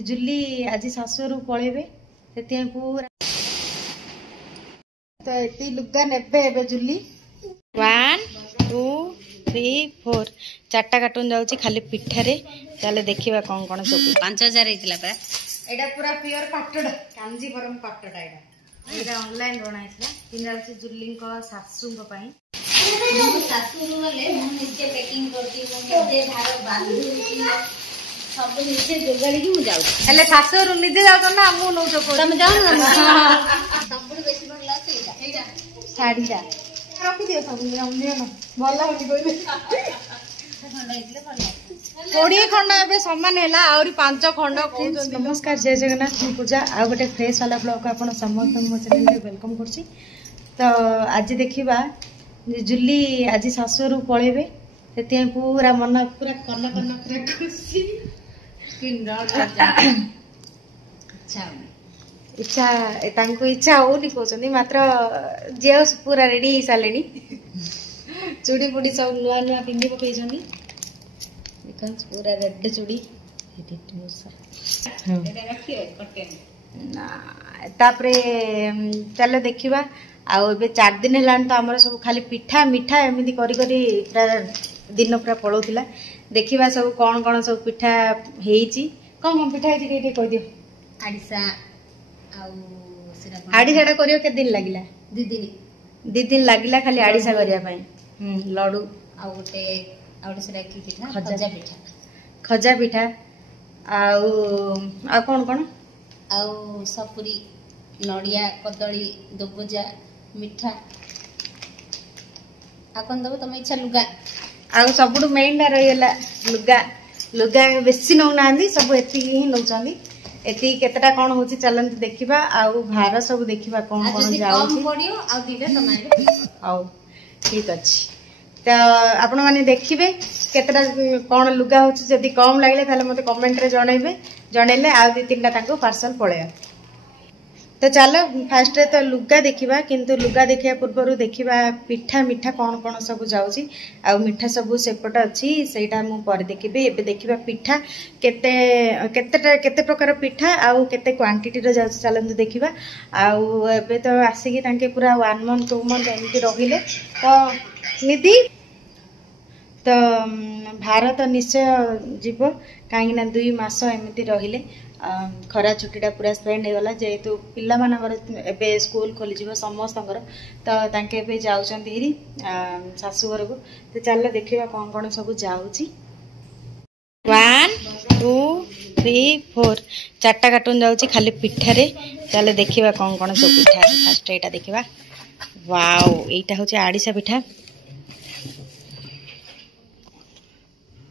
जुली आज शाशुर पलैबे से पूरा तो ये लुगा ने जुली 1 2 3 4 4टा कार्टून जाऊँगी खाली पिठारे चले देखा कौन कौन सब 5000 होता एटा पूरा प्योर पाटड़ा कांजीवरम पाटड़ा एटा ऑनलाइन बनाई किना जुली शाशु शाशु निजे पैकिंग करती सब निजे जोगाड़ी की जाऊँ शाशु निजे जाऊ ना मु नौ तुम जाऊ सब बेसी भल शाढ़ीटा रखी दियो सब भल कोड़े खंड ए सामान है 5 खंड। नमस्कार जय जगन्नाथ पूजा आ गोटे फ्रेश वाला ब्लॉग आप समस्त मो चैनल वेलकम करछि। तो आज देखिबा जुली आज शाशुर पलैबे से पूरा मन पूरा कन कन पूरा खुशी इच्छा तांको इच्छा होनी कहते मात्र जे पूरा रेडी हो सारे चूड़ी पुड़ी सब नुआ नुआ पिंधि पकई पूरा रेड चूड़ी तापरे चलो देखिबा आउ 4 दिन है तो आमर सब खाली पिठा मिठा एमती पूरा दिन पूरा पड़ोला देखिबा सब कौन कौन सब पिठा हेची कौन कौन पिठा हेची कह दियो। आड़िसा आड़िसाटा करियो के दिन लागिला 2 दिन लागिला खाली आड़िसा करिया पई लड्डू आ गोटे खजा पिठा आउ कौन कौन आउ सपुरी नड़िया कदली दुबुजा मिठा आ कौन दबो तुम इच्छा लुगा आ सब मेन रहीगला लुगा लुगा बेसी नौ ना सब एति ही नौचंदी एति केतटा कौन होची चलंत देखिबा आउ भार सब देखिबा कौन कौन जाउची पडियो आ दिले तमारे आउ ठीक अछि। तो आपण माने देखिबे केतटा कौन लुगा होची जदी कम लागले ताले मते कमेंट रे जणैले आ 2-3टा ताको पार्सल पळेया। तो चलो फास्ट रे तो लुगा देखिबा किंतु लुगा देखिया पूर्व देखिबा पिठा मिठा कौन कौन सब जाउची आ मिठा सब सेपट अछि सेटा मु पर देखिबे। एबे देखिबा पिठा केते केतेटा केते प्रकार पिठा आ केते क्वांटिटी रो जाउची चलंतु देखिबा। आ एबे तो आसीकी तांके पूरा 1 मंथ 2 मंथ एमती रहिले तो निधि तो भारत निश्चय जीव कहीं 2 मास एमती रहिले खरा छुट्टीटा पूरा स्पेंड हो गला जेहेतु पिला मानकर एबे स्कूल खोली जीव समस्तकर तो तांके एबे जाउचंती हिरी शाशु घर को। तो चल देखिबा कौन कौन सब जाउची 1 2 3 4 4टा कार्टून जाउची खाली पिठारे चल देखिबा कौन कौन सब पिठा फास्ट एटा देखिबा। वाओ एटा होची आड़िसा पिठा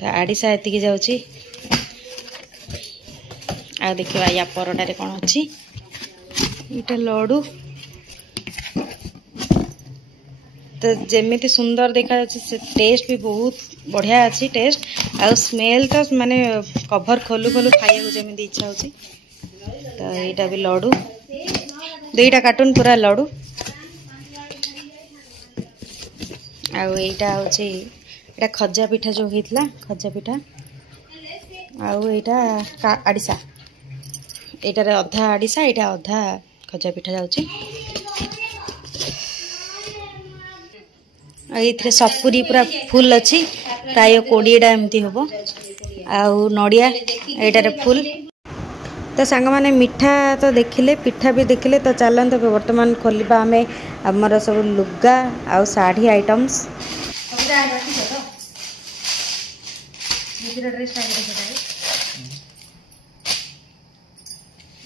तो आड़िसा एतिकी जाउची आ देखिबा या परटारे कौन अच्छी इटा लड्डू तो जेमिति सुंदर देखा से टेस्ट भी बहुत बढ़िया अच्छी टेस्ट आ स्मेल तो माने कभर खोलू खोलू खाइया जेमिति इच्छा होची। तो यहाँ भी लड्डू 2टा कार्टून पूरा लड्डू आईटा हूँ एटा खजा पिठा जो होता खजा पिठा आईटा आड़िसा एटारे अधा आड़िसा एटा अधा खजा पिठा जाउची। ये सपुरी पूरा फुल अच्छी प्राय 20टा एमती हम आउ नड़िया एटारे फुल। तो सांग माने मिठा तो देखिले पिठा भी देखिले तो चलते बर्तमान खोलिबा आमे हमर सब लुगा आउ साड़ी आइटम्स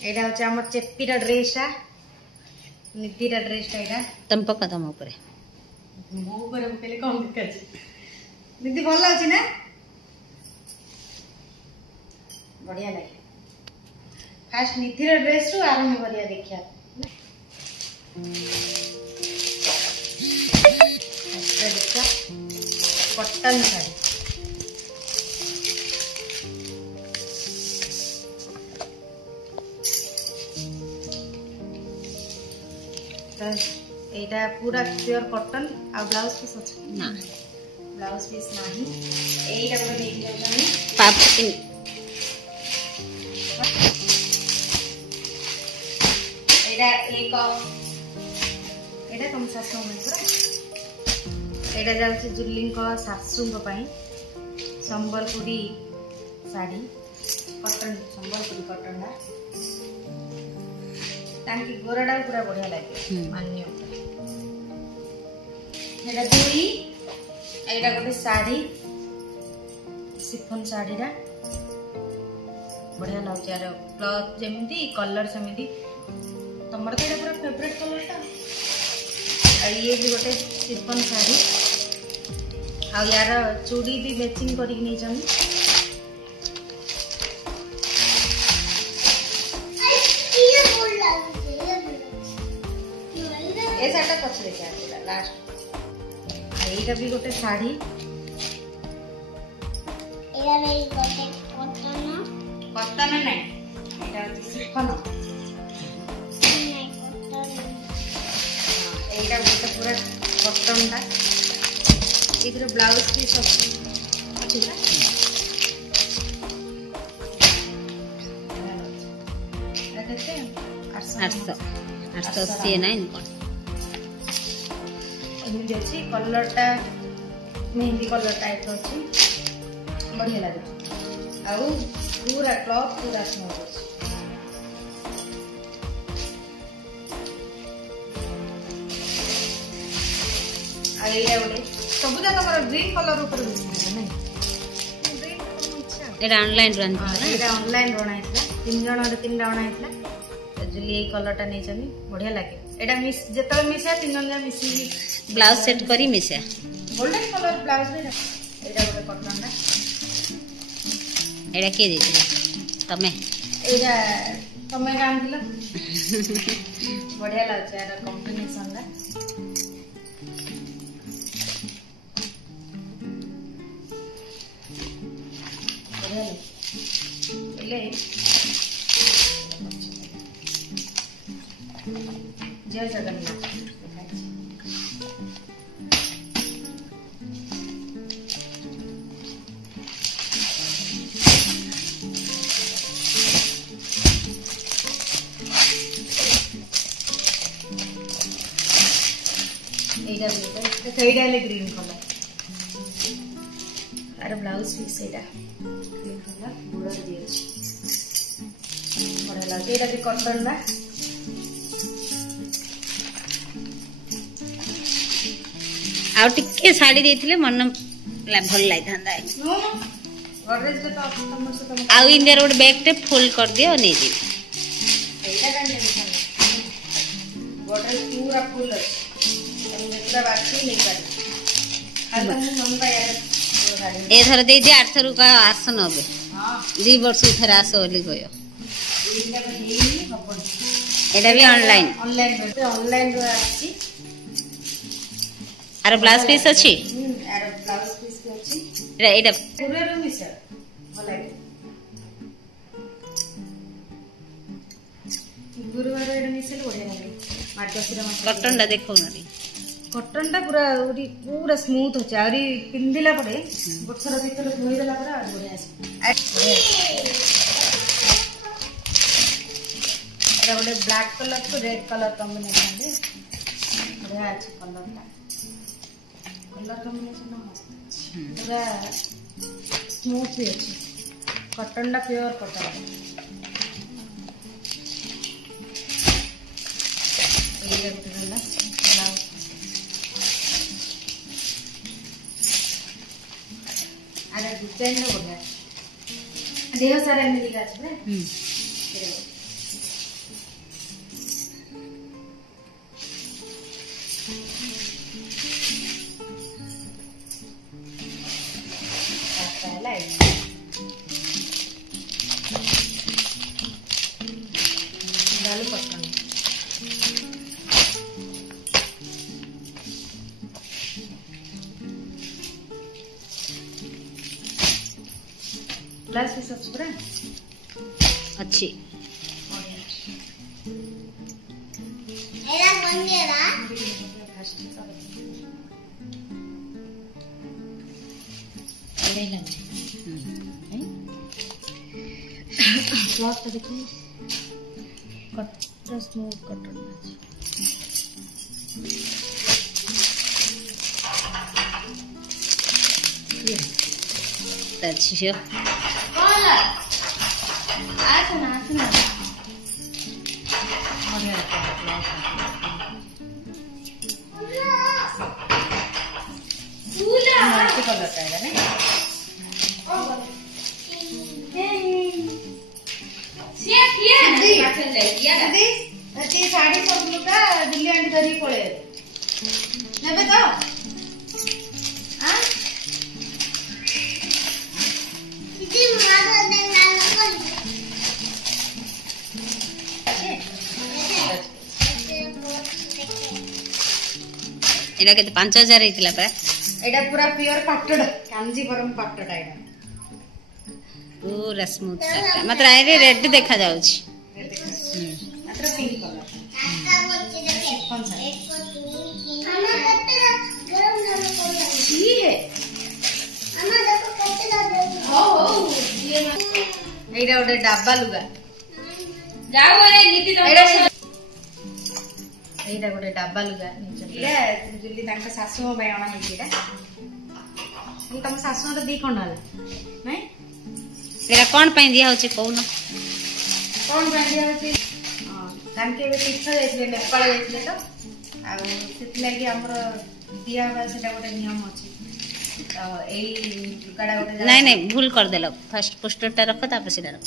एटा होचे हमर चेप्पीरा ड्रेसटा निधिरा ड्रेसटा एटा तम पका तम ऊपर मो ऊपर पहले कौन दिखाछि निधि भल लागी ना बढ़िया लगे। फास्ट निधिरा ड्रेस रु आरंभ करिया देखिया देखा कॉटन साड़ी एटा पूरा प्योर कॉटन आ ब्लाउज पीस अछि ना ब्लाउज पीस नाही एटा गोटे नेकी जाउछनी पाप एटा एक एटा तुम सासू मन पूरा एटा जाउछ जुल्ली को सासू को पई संबलपुरी साड़ी कॉटन संबलपुरी कॉटन ना ताकि गोराडा पूरा बढ़िया लगे मान्य एटा दुई एटा गोटे साड़ी सिफन साड़ी रा बढ़िया लाउछ यार क्लॉथ जेमिति कलर सेमिति तमर तो एटा पूरा फेवरेट कलर ता आ ये भी गोटे सिफन साड़ी आ यार चूड़ी भी मैचिंग करी नै जन ए साटा पछरे क्या लास्ट एटा भी गोटे साड़ी एरा मेरी गोटे कॉटन नै एटा सिफन नहीं कॉटन एटा गोटे पूरा कॉटन ता इधर ब्लाउज पीस अछि ना देखते 880 ना इनकम एमती अच्छी कलर टा मेहंदी कलर टाइप अच्छी बढ़िया लगे आउ पूरा क्लॉथ पूरा स्मूथ अच्छी आ ये गोटे सब जाक ग्रीन कलर ऊपर नहीं एटा ऑनलाइन रन एटा ऑनलाइन बनाइतला 3 जण रे 3 टा बनाइतला जुली ए कलर टा नै छनी बढ़िया लागे एटा मिस जेतल मिसा 3 जण जा मिसी ब्लाउज सेट करी मिसे गोल्डन कलर ब्लाउज रे एटा गोटे कॉटन टा एटा के देती तमे एटा तमे काम दिलो बढ़िया लागे यार कॉम्बिनेशन ला बढ़िया ले जय जगन्नाथ ग्रीन कलर आर blouse piece green colour border दिए बढ़िया लगे एटा भी कॉटन ना आउ टिके साड़ी देथिले मन भल लाइ थांदा गॉडरेज रे तो कस्टमर से तुम आउ इंडिया रोड बैग टे फोल्ड कर दियो नै दी एटा कान ले गॉडरेज पूरा फुल है पूरा बाकी नहीं पारी आ तुम मन पा यार ए थर दे दे 800 का आसन होबे हां 2 वर्ष थर आसो ओली गयो एटा भी हबन एटा भी ऑनलाइन ऑनलाइन रो आछि आर ब्लाउज पीस अछि आर ब्लाउज पीस के अछि एटा पूरा रो मिसर भला गुरुवार एटा मिसल बढ़िया लागे मार्गशीर मास कॉटन दा देखो नरी कॉटन टा पूरा पूरा स्मूथ हो चारी पिंदिला पड़े गोठर भीतर धोई देला पर आ बढ़िया आसी एटा गोटे ब्लैक कलर को रेड कलर कॉम्बिनेशन दे बढ़िया अछि कलर कॉम्बिनेशन मस्त अछि पूरा स्मूथ भी अछि कॉटन टा प्योर कॉटन ये गुटला अरे डिजाइन न बढ़िया देह सारा मिली गाछ बे डालू पसंद ग्लास भी सब पूरा अच्छी एरा बन गया क्लॉथ तो देखिए कट स्मूथ कटन झियो साड़ी सब लुगा दिल्ली आंटी धरिक पड़े नेबे तो एटा केते 5000 हेतिला परा एटा पूरा प्योर पाटडा कांजीवरम पाटडा एटा पूरा स्मूथ सा मात्र आइरे रेड देखा जाउछि मात्र पिंक कलर कौन सा ये है हो ये एटा ओडे डब्बा लुगा जाओ रे नीति एटा गोटे डब्बा लुगा इला जुली तांका सासु भाई अणा हेती एटा तम सासु तो दी कोन हला नै एरा कोन पई दिया होचे कोन दिया होचे तांके बे तीर्थ जाइले नेपाल जाइले तो आ सेति लागि हमर दिया बा सेटा गोटे नियम अछि तो एई लुगाडा गोटे नहीं नहीं भूल कर देलो फर्स्ट पोस्टरटा रख तापर सेटा रख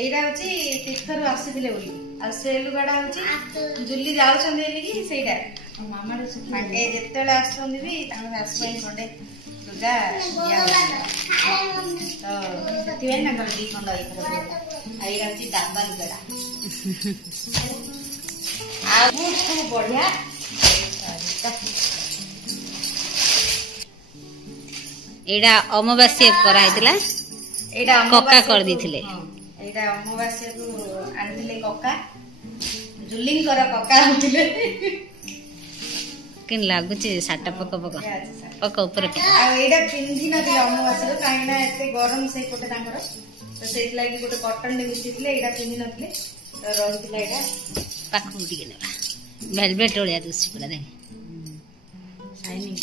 एइरा होची तीर्थर आसीथिले बोली आ से लुगाडा होची जुल्ली जाउछन देली कि सेटा मामा रे सुखी ए जेतेले आछन भी तांग सासुई खंडे लुगा दिया तो सेति वे नंगर दी खंड इथर एइरा होची डाबा लुगाडा आ खूब बढ़िया एडा अमावास्या करा हेतिला एडा कक्का कर दिथिले एटा अमावास्या को आनथिले कक्का जुलिंग कर कक्का आनथिले किन लागुची साटा पक पक पक ऊपर पक आ एडा पिंधी न दिला अमावास्या काइना एते गरम से कोटे तांकर तो सेत लागि कोटे कॉटन ने बिछिथिले एडा पिंधी नथिले तो रहिथिला एडा पाखु उडी गेला वेलवेट ओलिया दुसी पुरा दे शाइनिंग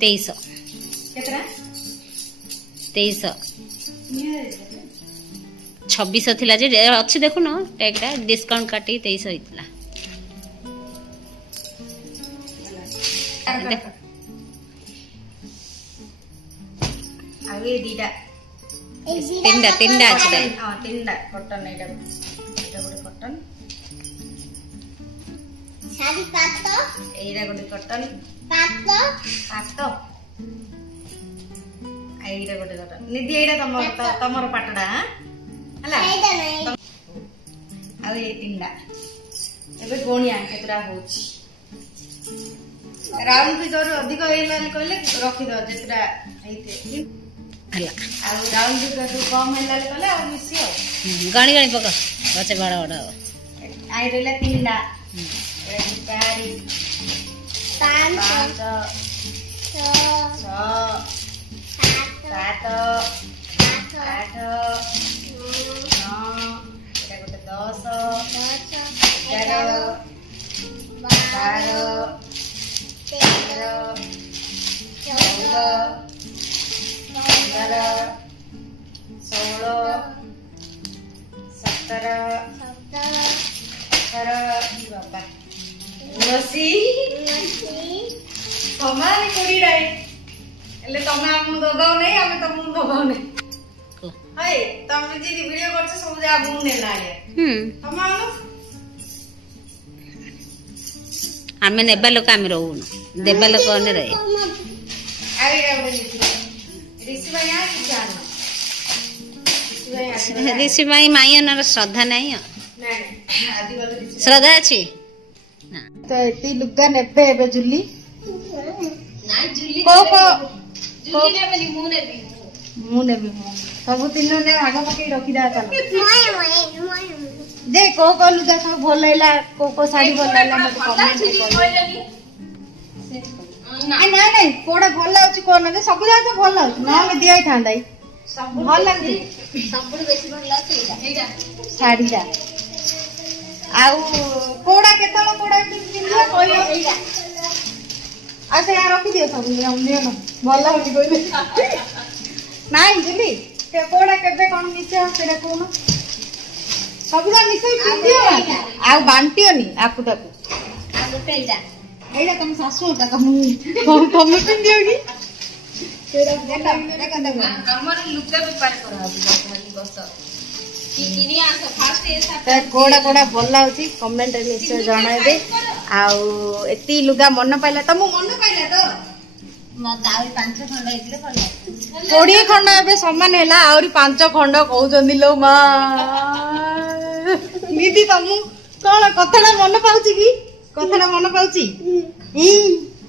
2300 केतरा 2300 ये 2600 थिला जे अछि देखु न टैगटा डिस्काउंट काटी 2300 हितला आगे दीदा तीनटा अछि ताई हां तीनटा कॉटन एटा गोटे कॉटन साड़ी पातो एइरा गोटे कॉटन पातो पातो एइरा गोटे कॉटन निधि एइरा तमर पाटडा हला एटा नै आ ए तीनटा एबे गोणिया केतरा होछि राउंड फिगर अधिक हेला कहले रखि द जेतरा हेते हला आ राउंड फिगर कम हेला कहले आ मिसियो गाणी गाणी पक बचे बड़ा बड़ा आई रहला तीनटा चारि पाँच सात आठ 9 गोटे 10 11 12 13 14 15 16 17 18 बाबा 19 समान कोड़ी राय एले तमे हम दबाव नहीं हमें तम दबाव नहीं हाय तमे जी वीडियो करछ सब जा गुण ने लागे तम आनो आमे नेबा लोक आमे रहून देबा लोक ने रहे आई रे ऋषि भाई आ कि जानो ऋषि भाई मायनर श्रद्धा नहीं नहीं आदि वाला श्रद्धा अछि तो एती लुगा नेबे एबे जुली ना जुली को जुली ने बनी मु नेबे सब तीन ने आग पकई रखि दा चलो जे को लुगा सब भल लागला को साड़ी भल लागला मते कमेंट रे कहले ना ना कोडा भल लाउची को ना सब जाक भल लाउची नले दियाई थांदाई भल लागती सब बेसी भल लाउची एटा साड़ी दा आउ कोडा केतलो कोडा पिन्दिला कहियो एटा आ से यार रखी दियो सब नियो न भल लाउची कइले नाइ जुली ते कोडा केबे कोन मिसे सेरा कोन सबुरा मिसे पिन्दियो आ बांटियोनी आकु ताकु आ गोटे एटा एटा तुम सासू ता कम पिन्दियो की तेरा देखा हमर लुका बेपार करा खाली बस किनी आस फास्ट एसा त कोडा कोडा भल लाउची कमेंट रे निश्चय जणाय दे आउ एती लुगा मन पाइला त मन पाइला तो म दावी 5 खंड हेतले पडला 20 खंड एबे समान हैला आउरी 5 खंड कहउचंदी लो मा निधि तमु कोन कथडा मन पाउची की कथडा मन पाउची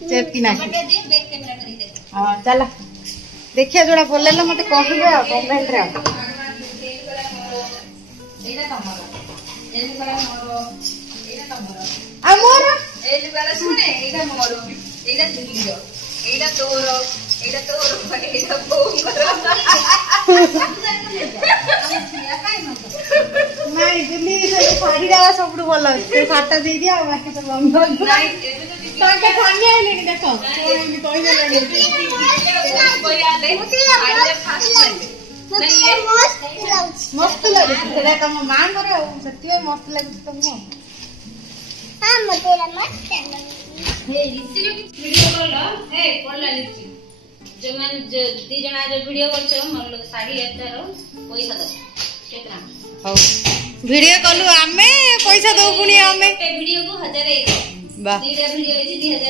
चेपी ना बटे दे बैक कैमरा करी दे हां चला देखिया जोड़ा भल लागला मते कहिबे कमेंट रे एटा तमरो एली बरा मोरो एटा तमरो आ मोर एली बरा सुने एटा मोरो एटा जुलियो एटा तोरो एटा बोंगरो नहीं दिल्ली से साड़ी डाला सब भल लागछ साटा दे दिया बाकी सब हम नाइ एबे तो ताके खाने आइले देखो कोई कहले लागे कोई आ दे आइले फास्ट नहीं मस्त लागे तेरा तम मां करे सत्य मस्त लागे तुमको हां मते मस्त हे लिसी रो की वीडियो करलो हे पडला लिसी जो मन जो दी जना जो वीडियो करछो मन साड़ी एतारो पैसा दो केतना हो वीडियो कलु आमे पैसा दो पुनी आमे पे वीडियो को 1001 बा दीटा वीडियो है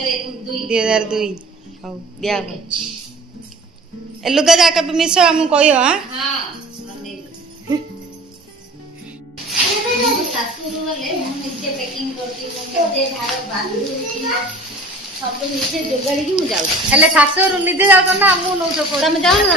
2002 हो दिया ए लुगा जाके भी मिसो हम कहियो हां सासुरु वाले हम निजे पैकिंग करती निजे भार बांधू सब निजे जोगाड़ी की जाऊ एले सासुरु निजे जाउ ना हम नो तो तुम जाओ ना